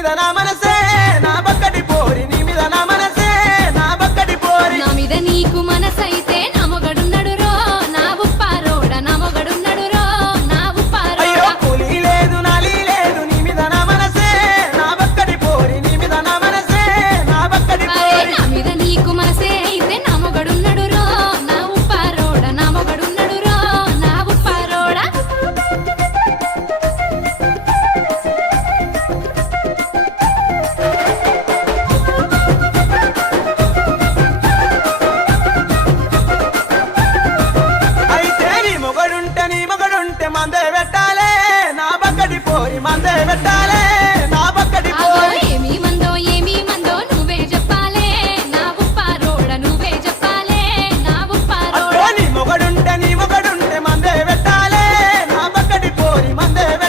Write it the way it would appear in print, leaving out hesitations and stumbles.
మీద నా మనసే నా బక్కటి పోరి నీ మీద నా మనసే నా బక్కటి పోరి నా మీద నీకు మనసై